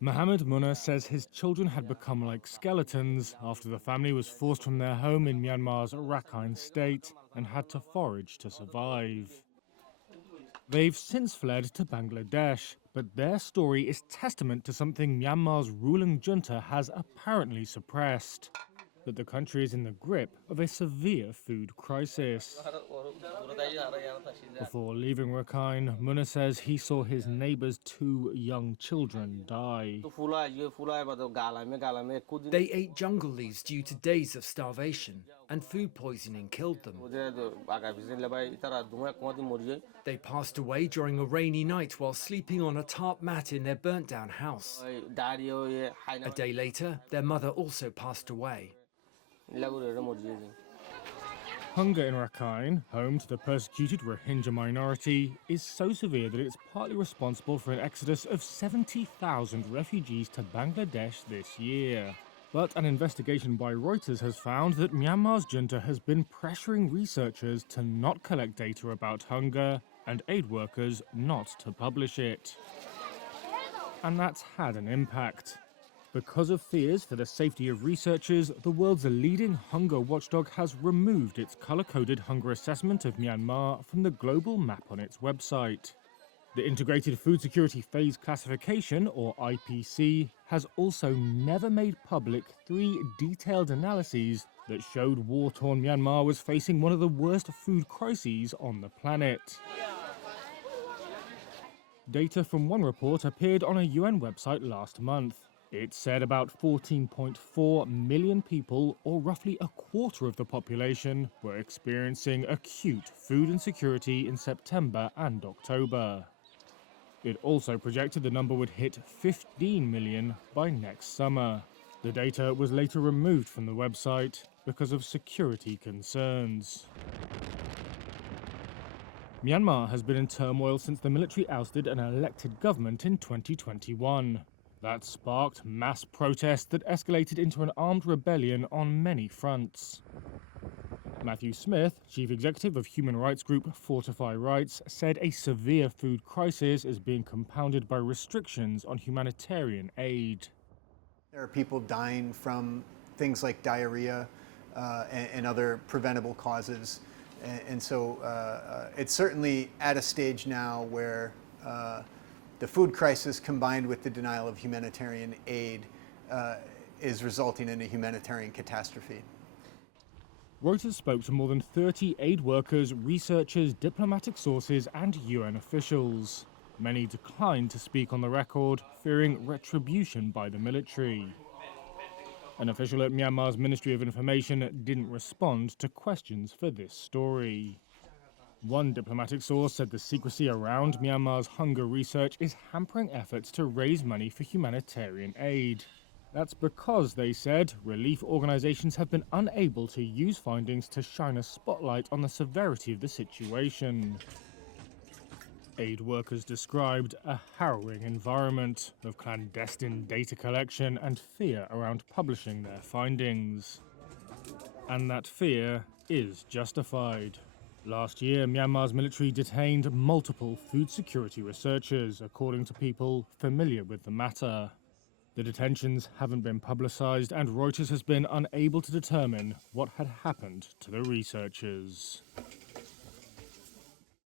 Mohammed Munna says his children had become like skeletons after the family was forced from their home in Myanmar's Rakhine state and had to forage to survive. They've since fled to Bangladesh, but their story is testament to something Myanmar's ruling junta has apparently suppressed: that the country is in the grip of a severe food crisis. Before leaving Rakhine, Munna says he saw his neighbor's 2 young children die. They ate jungle leaves due to days of starvation, and food poisoning killed them. They passed away during a rainy night while sleeping on a tarp mat in their burnt-down house. A day later, their mother also passed away. Hunger in Rakhine, home to the persecuted Rohingya minority, is so severe that it's partly responsible for an exodus of 70,000 refugees to Bangladesh this year. But an investigation by Reuters has found that Myanmar's junta has been pressuring researchers to not collect data about hunger and aid workers not to publish it. And that's had an impact. Because of fears for the safety of researchers, the world's leading hunger watchdog has removed its colour-coded hunger assessment of Myanmar from the global map on its website. The Integrated Food Security Phase Classification, or IPC, has also never made public 3 detailed analyses that showed war-torn Myanmar was facing one of the worst food crises on the planet. Data from one report appeared on a UN website last month. It said about 14.4 million people, or roughly a quarter of the population, were experiencing acute food insecurity in September and October. It also projected the number would hit 15 million by next summer. The data was later removed from the website because of security concerns. Myanmar has been in turmoil since the military ousted an elected government in 2021. That sparked mass protests that escalated into an armed rebellion on many fronts. Matthew Smith, chief executive of human rights group Fortify Rights, said a severe food crisis is being compounded by restrictions on humanitarian aid. There are people dying from things like diarrhea and other preventable causes. And so it's certainly at a stage now where the food crisis combined with the denial of humanitarian aid is resulting in a humanitarian catastrophe. Reuters spoke to more than 30 aid workers, researchers, diplomatic sources, and UN officials. Many declined to speak on the record, fearing retribution by the military. An official at Myanmar's Ministry of Information didn't respond to questions for this story. One diplomatic source said the secrecy around Myanmar's hunger research is hampering efforts to raise money for humanitarian aid. That's because, they said, relief organizations have been unable to use findings to shine a spotlight on the severity of the situation. Aid workers described a harrowing environment of clandestine data collection and fear around publishing their findings. And that fear is justified. Last year, Myanmar's military detained multiple food security researchers, according to people familiar with the matter. The detentions haven't been publicized, and Reuters has been unable to determine what had happened to the researchers.